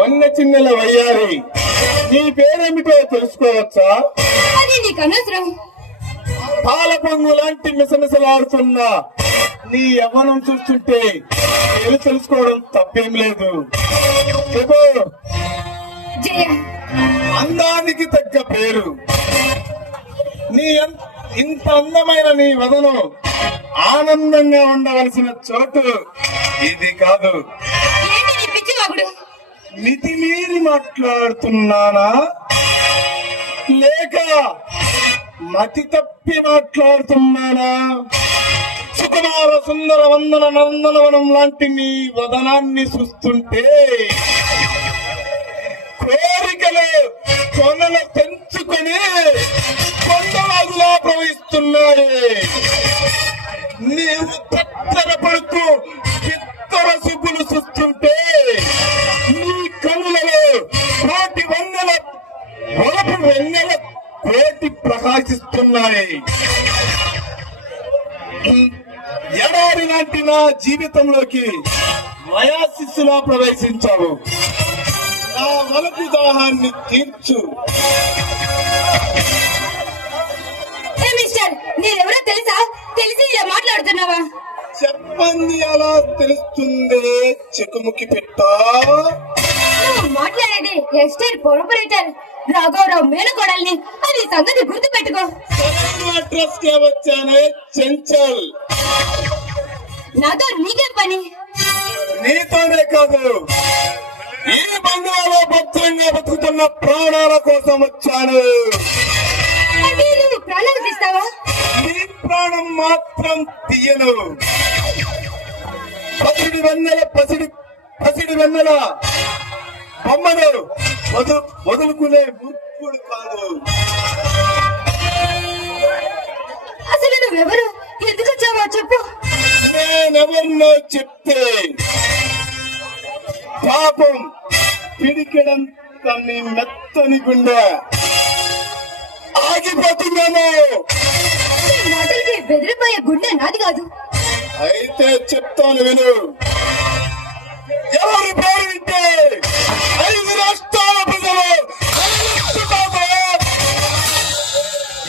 వన్న చిన్నెల వయ్యారి, నీ పేరేమిటో తెలుసుకోవచ్చా? అది నీకు అనవసరం. పాల పొంగు లాంటి మిసమిసలాడుతున్న నీ యవ్వనం చూస్తుంటే నేను తెలుసుకోవడం తప్పేం లేదు. చెప్పు. జయ, అందానికి తగ్గ పేరు. ఇంత అందమైన నీ వదనం ఆనందంగా ఉండవలసిన చోటు ఇది కాదు. ఏంటి నీ పిచ్చి వాగుడు? మితిమీరి మాట్లాడుతున్నానా లేక మతి తప్పి మాట్లాడుతున్నానా? సుకుమార సుందర వందన నందనవనం లాంటి నీ వదనాన్ని చూస్తుంటే కోరికలు కొనలు పెంచుకొని కొండవాగులా ప్రవహిస్తున్నాయి. నీవు తత్తర పడుతూ పిత్తర సుబ్బులు చూస్తుంటే నీ కనులలో కోటి వన్నెల వలపు వెన్నెల కోటి ప్రకాశిస్తున్నాయి. ఎడారి లాంటి నా జీవితంలోకి వయాశిస్సులా ప్రవేశించావు. నా వలపు దాహాన్ని తీర్చు. మిస్టర్, నేనెవరో తెలుసా? తెలిసి ఇలా మాట్లాడుతున్నావా? చెప్పండి, అలా తెలుస్తుంది చెక్కుముక్కి పెట్టా. నువ్వు మాట్లాడేది ఎస్టేట్ కార్పొరేటర్ రాఘవరావు మేనకోడల్ని. అది సంగతి గుర్తు పెట్టుకో. అడ్రస్ కే వచ్చానే చెంచల్. నాతో నీకేం పని? నీతోనే కాదు, ఈ బంగాళలో భద్రంగా బతుకుతున్న ప్రాణాల కోసం వచ్చాను. అంటే నువ్వు ప్రాణాలు తీస్తావా? నీ ప్రాణం మాత్రం తీయను. పసిడి వెన్నెల బొమ్మను వదులుకునే మూర్ఖుడు కాదు. అసలు నువ్వెవరు? ఎందుకు వచ్చావో చెప్పు. నేనెవరినో చెప్తే పాపం పిడికెడం తన్ని మెత్తని గుండె ఆగిపోతున్నాను. మాటలకి బెదిరిపోయే గుండె నాది కాదు. అయితే చెప్తాను విను. ఎవరి పేరు వింటే 5 రాష్ట్రాల ప్రజలు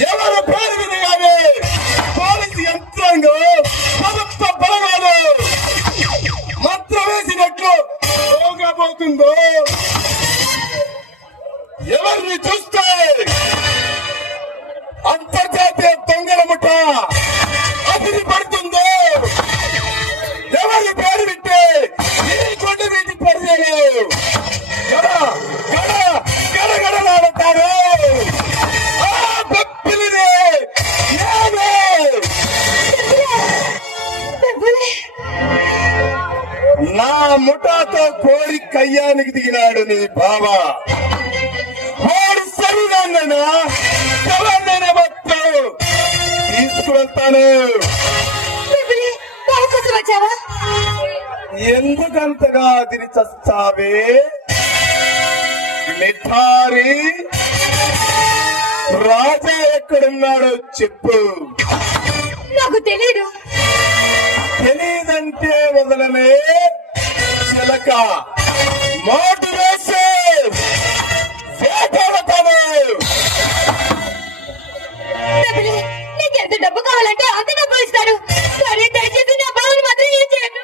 ఎవరి పేరు వినగానే పోలీసు యంత్రాంగం ప్రభుత్వ బలగాలు మంత్రం వేసినట్లు పోతుందో, ఎవరిని చూస్తే అంతర్జాతీయ దొంగల ముఠ అభివృద్ధి పడుతుందో, ఎవరి పేరు వింటే ఈ కొండ వీటి పరిచయం గడగడలాడతారు. ఆ బొప్పిలినే నేనే. నా ముఠాతో కోరి కయ్యానికి దిగినాడు నీ బావ. వాడు శరీరాన్నైనా శవాన్నైనా మొత్తం తీసుకువెళ్తాను. వచ్చావా? ఎందుకంతగా తిరిగి చస్తావే మిఠారి? రాజా ఎక్కడున్నాడో చెప్పు. నాకు తెలీదు. తెలీదంటే వదలనే చిలక. మోటు వేసి వేటాడతాను. నీకెంత డబ్బు కావాలంటే అంత డబ్బు ఇస్తాడు. సరే, దయచేసి నా బావుని మాత్రం ఏం చేయను.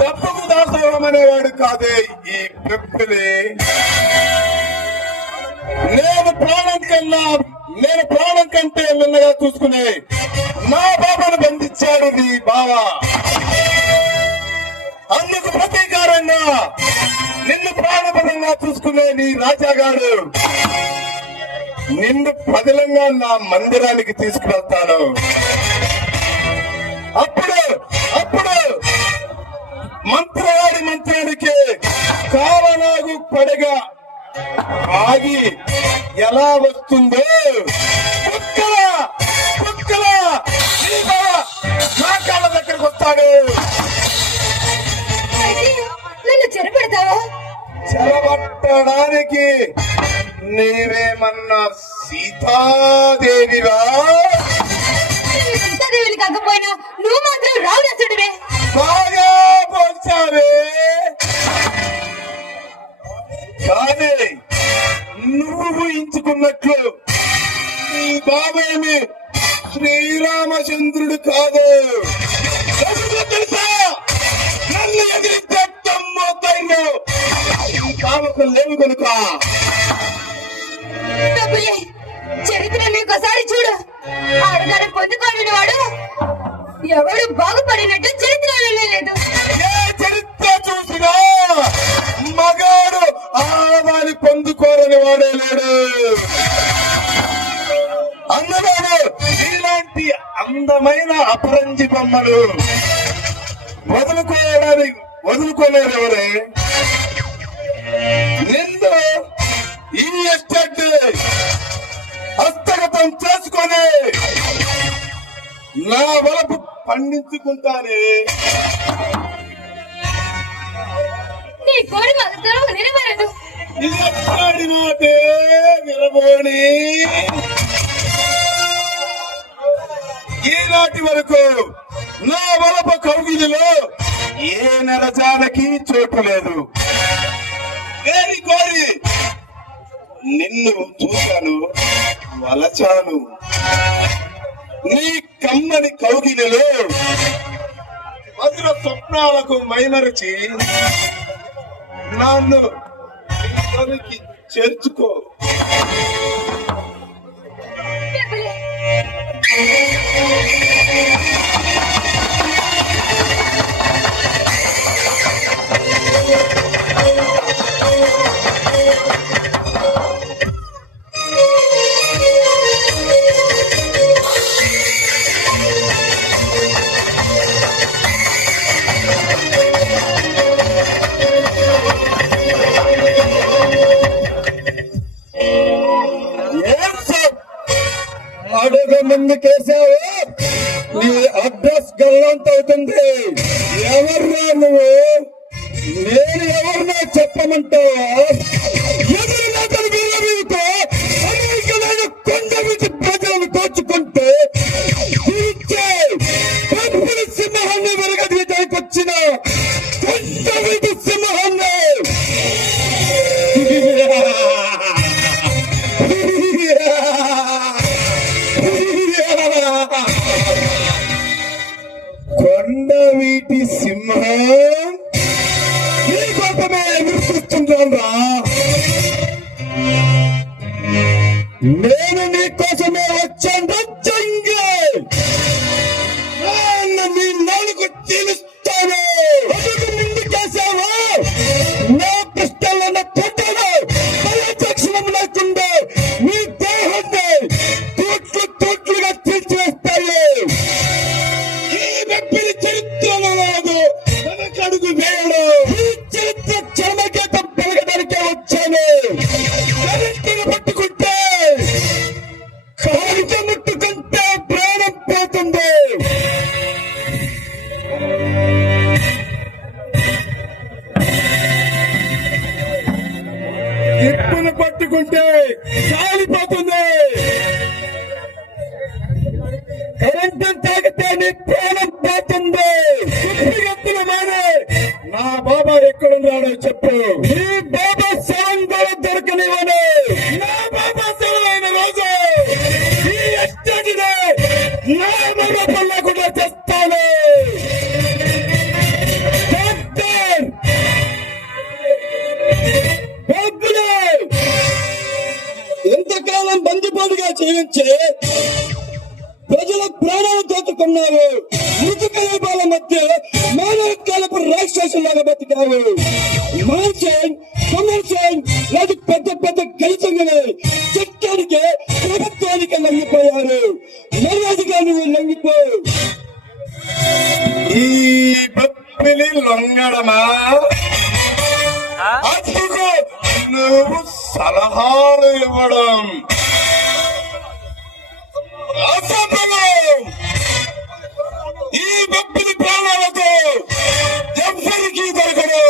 డబ్బుకు దాసోహం అనేవాడు కాదే ఈ పెప్పులే. నేను ప్రాణం కంటే మిన్నగా చూసుకునే నా బాబాను బంధించాడు నీ బావ. అందుకు ప్రతీకారంగా నిన్ను ప్రాణపదంగా చూసుకునే నీ రాజాగాడు నిన్ను పదిలంగా నా మందిరానికి తీసుకువెళ్తాను. అప్పుడు మంత్రానికి కావనాగు పడగా ఆగి ఎలా వస్తుందో కుక్కల నా కాళ్ళ దగ్గరకు వస్తాడు. నన్ను చెరపెడతావా? చెరబట్టడానికి నీవేమన్నా సీతాదేవివా? సీతాదేవిని కాకపోయినా నువ్వు మాత్రం రావణాసుడివే. బాగా పోల్చావే. అనుకున్నట్లు నీ బాబేమి శ్రీరామచంద్రుడు కాదు. ఎందుకో తెలుసా? నన్ను ఎదిరిస్తే తమ్మవుతాయిలో కావకం లేవు కనుక. డబ్బులే చరిత్ర నీకోసారి చూడు. ఆడదాన్ని పొందుకోని వాడు ఎవడు బాగుపడినట్టు చరిత్రలో లేదు. ఏ చరిత్ర చూసినా మగాడు ఆడదాన్ని పొందుకోరని వాడే లేడు. అందగాడు ఇలాంటి అందమైన అపరంజి బొమ్మలు వదులుకోలేరు ఎవరే. నిన్ను ఈ ఎస్టేట్ హస్తగతం చేసుకొని నా వలపు పండించుకుంటానే. నీ కోడి మాత్రం నిలబడదు. ఇది ఎక్కడి మాటే నిలబోని. ఈనాటి వరకు నా వలప కౌగిలిలో ఏ నెలజాలకి చోటు లేదు. వేరి కోరి నిన్ను చూశాను, వలచాను. నీ కమ్మని కౌగిలిలో మధుర స్వప్నాలకు మైమరచి నన్ను నీలోనికి చేర్చుకో. డబ్బులే అడుగు ముందుకేసావు, నీ అడ్రస్ గల్లంత అవుతుంది. ఎవర్రా నువ్వు? నేను ఎవరినో చెప్పమంటావా? ఎదురు నాతను వీళ్ళతో అమెరికమైన కొండ వీటి ప్రజలను దోచుకుంటే తీర్చే పప్పుల సింహాన్ని వెరగదీయడానికి వచ్చిన కొండ వీటి సింహాన్ని కొండవీటి సింహం నీకోసమే ఎదురుస్తున్నారా? నేను నీకోసమే వచ్చాను. నీ నాలుగు తీలుస్తాను. అడుగు ముందుకేసావా నా పిష్టలను కొట్టను. భయచక్షణం లేకుండా నీ దేహాన్ని తూట్లుగా తీర్చివేస్తాయి. చరిత్రలో లేదు, వెనకడుగు వేయడు. ఈ చరిత్ర చర్మగీతం పెరగడానికే వచ్చాను. చరిత్రను పట్టుకుంటే కాలిక ముట్టుకుంటే ప్రాణం పోతుంది. నిప్పును పట్టుకుంటే కాలిపోతుంది. కరెంటు తాగితే నీ ప్రాణం పోతుంది. ఎత్తులు మానే నా బాబా ఎక్కడున్నాడో చెప్పు. నీ బాబా శవం కూడా దొరకనివ్వను. నా బాబా శవమైన రోజు ఈ ఎస్టేట్ నా బాబా కూడా తెస్తాను. ఎంతకాలం బందిపోటుగా జీవించి ప్రజల ప్రాణాలు దోచుకున్నారు. మృతకళాపాల మధ్య మానవత్కాలపు రాక్షసులాగా బతికారు. మాన్సేన్ కమర్సేన్ లాంటి పెద్ద పెద్ద కలిసంగనే చట్టానికి ప్రభుత్వానికి లొంగిపోయారు. మర్యాదగా నువ్వు లొంగిపో. ఈ బొప్పిలి లొంగడమా? అందుకు నువ్వు సలహాలు ఇవ్వడం అసంభవం. ఈ బొప్పిలి ప్రాణాలతో ఎవ్వరికీ దొరకడు.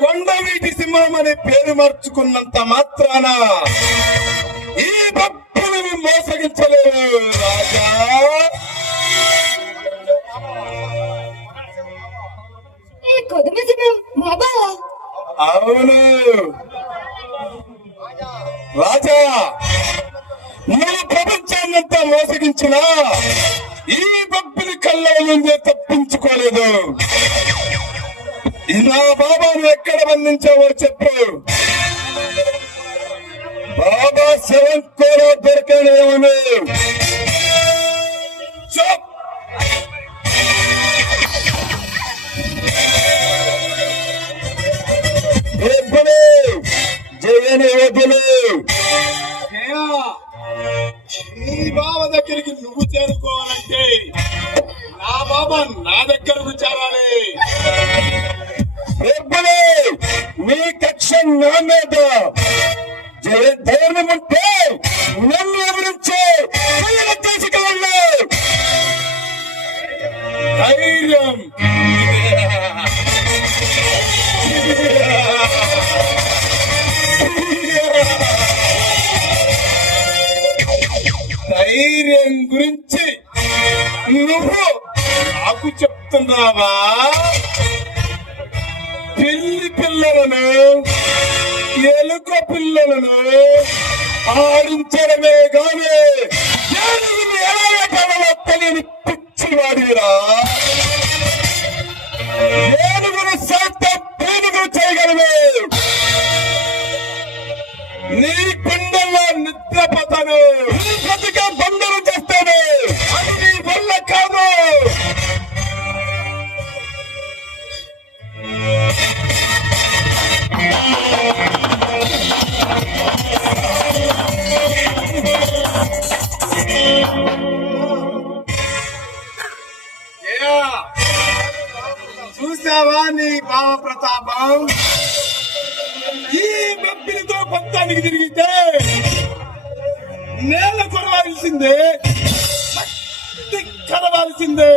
కొండవీటి సింహం అనే పేరు మార్చుకున్నంత మాత్రాన ఈ బొప్పిలిని మోసగించలేవు రాజా. ఈ కొద్దిమ సింహం మా బావ. అవును, రాజా, నువ్వు ప్రపంచాన్నంతా మోసగించినా ఈ బొబ్బిలి కళ్ళ నుండి తప్పించుకోలేదు. నా బాబాను ఎక్కడ బంధించావో చెప్పు. బాబా శవం కూడా దొరకనేమను. జయని వదులు. నీ బావ దగ్గరికి నువ్వు చేరుకోవాలంటే నా బాబా నా దగ్గరకు చేరాలి. రెబ్బలే, మీ కక్ష నా మీద. జయ ధైర్యం ఉంటే నన్ను ఎదురించే తీసుకెళ్ళు. ధైర్యం ధైర్యం గురించి నువ్వు నాకు చెప్తున్నావా? పిల్లి పిల్లలను, ఎలుక పిల్లలను ఆడించడమే గాని ఏనుగుని ఎలా ఎక్కడో తెలియని పిచ్చివాడిరా. ఏనుగును సైతం పీనుగులు చేయగలవు. నీ గుండెల్లో నిద్రపోతాను, నీ బ్రతికే బంధులు చేస్తాను. అది నీ వల్ల కాదు. చూసావా నీ భావ ప్రతాపం? ఈ బొబ్బిలితో పంతానికి తిరిగితే నేల కొరవాల్సిందే, మట్టి కరవాల్సిందే.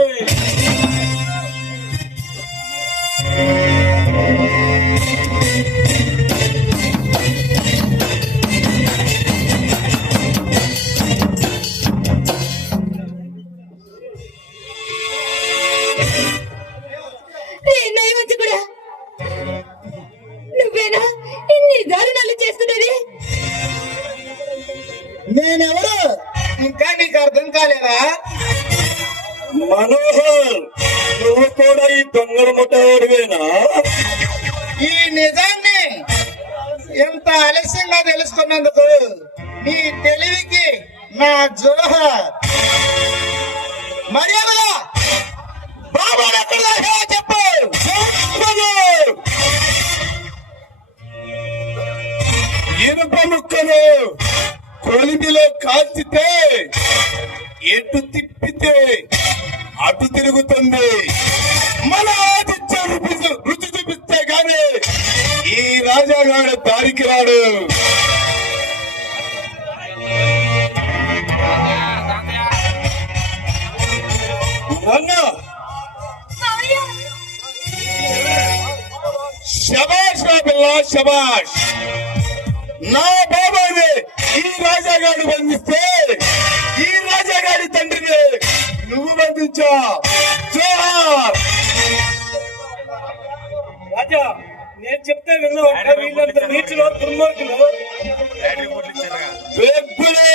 కూడా నువ్వేనా ఇన్ని దారుణాలు చేస్తున్నది? నేనెవరు ఇంకా నీకు అర్థం కాలేదా? మనోహర్, నువ్వు కూడా ఈ దొంగల ముఠాడివేనా? ఈ నిజాన్ని ఎంత ఆలస్యంగా తెలుసుకున్నందుకు నీ తెలివికి నా జోహర్. మర్యాదగా బాబా ఎక్కడ దాచావో చెప్పు. ఇనుప ముక్కలు కొలిమిలో కాల్చితే ఎటు తిప్పితే అటు తిరుగుతుంది. మన ఆదిత్య రుచి చూపిస్తే గాని ఈ రాజాగాడు దారికి రాడు. శబాష్ రా పిల్ల, శబాష్. నా బాబాని ఈ రాజాగాడు బంధిస్తే ఈ రాజాగాడి తండ్రిని నువ్వు బంధించా. జోహార్. రాజా, నేను చెప్తే విన్నావు. వీళ్ళంత నీచులో దుర్మార్గులు. బెబ్బులే,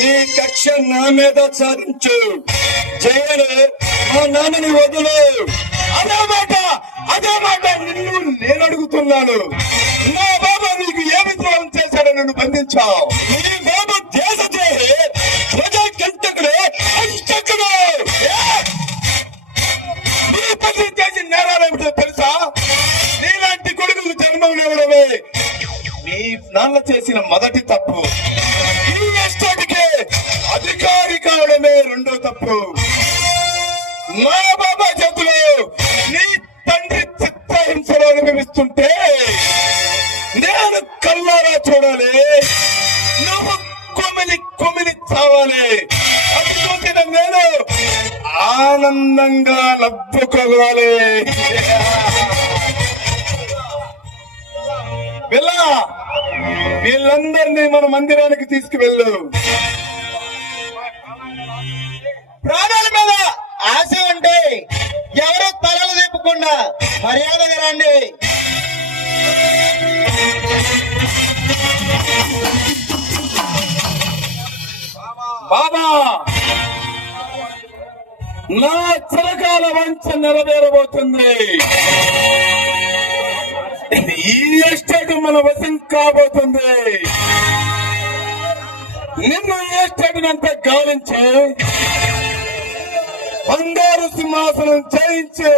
నీ కక్ష నా మీద సాధించు. జయను మా నాన్నని వదులు. అదే మాట నిన్ను నేను అడుగుతున్నాను. నా బాబా నీకు ఏమి ద్రోహం చేశాడో నన్ను బంధించావు. నీ బాబు దేశద్రోహి, ప్రజా కంటకుడు, అంతకుడు. నీ తల్లి చేసిన నేరాలేమిటో తెలుసా? నీలాంటి కొడుకులకు జన్మం ఇవ్వడమే నీ నాన్న చేసిన మొదటి తప్పు. ఈ ఎస్టేట్కి అధికారి కావడమే రెండో తప్పు. నా బాబా చేతులు నీ తండ్రి చిత్రహింసలో అనుభవిస్తుంటే నేను కల్లారా చూడాలి. నువ్వు కొమిలి కొమిలి చావాలి. అది చూసిన నేను ఆనందంగా నవ్వుకోవాలి. పిల్ల, వీళ్ళందరినీ మన మందిరానికి తీసుకువెళ్ళు. ప్రాణాల మీద ఆశ ఉంటే ఎవరు తలలు తిప్పకుండా మర్యాదగా రండి. బాబా, నా చిరకాల వంచ నెరవేరబోతుంది. ఈ ఎస్టేట్ మన వశం కాబోతుంది. నిన్ను ఈ ఎస్టేట్ అంతా గాలించి బంగారు సింహాసనం చేయించి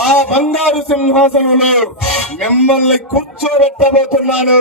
ఆ బంగారు సింహాసనంలో మిమ్మల్ని కూర్చోబెట్టబోతున్నాను.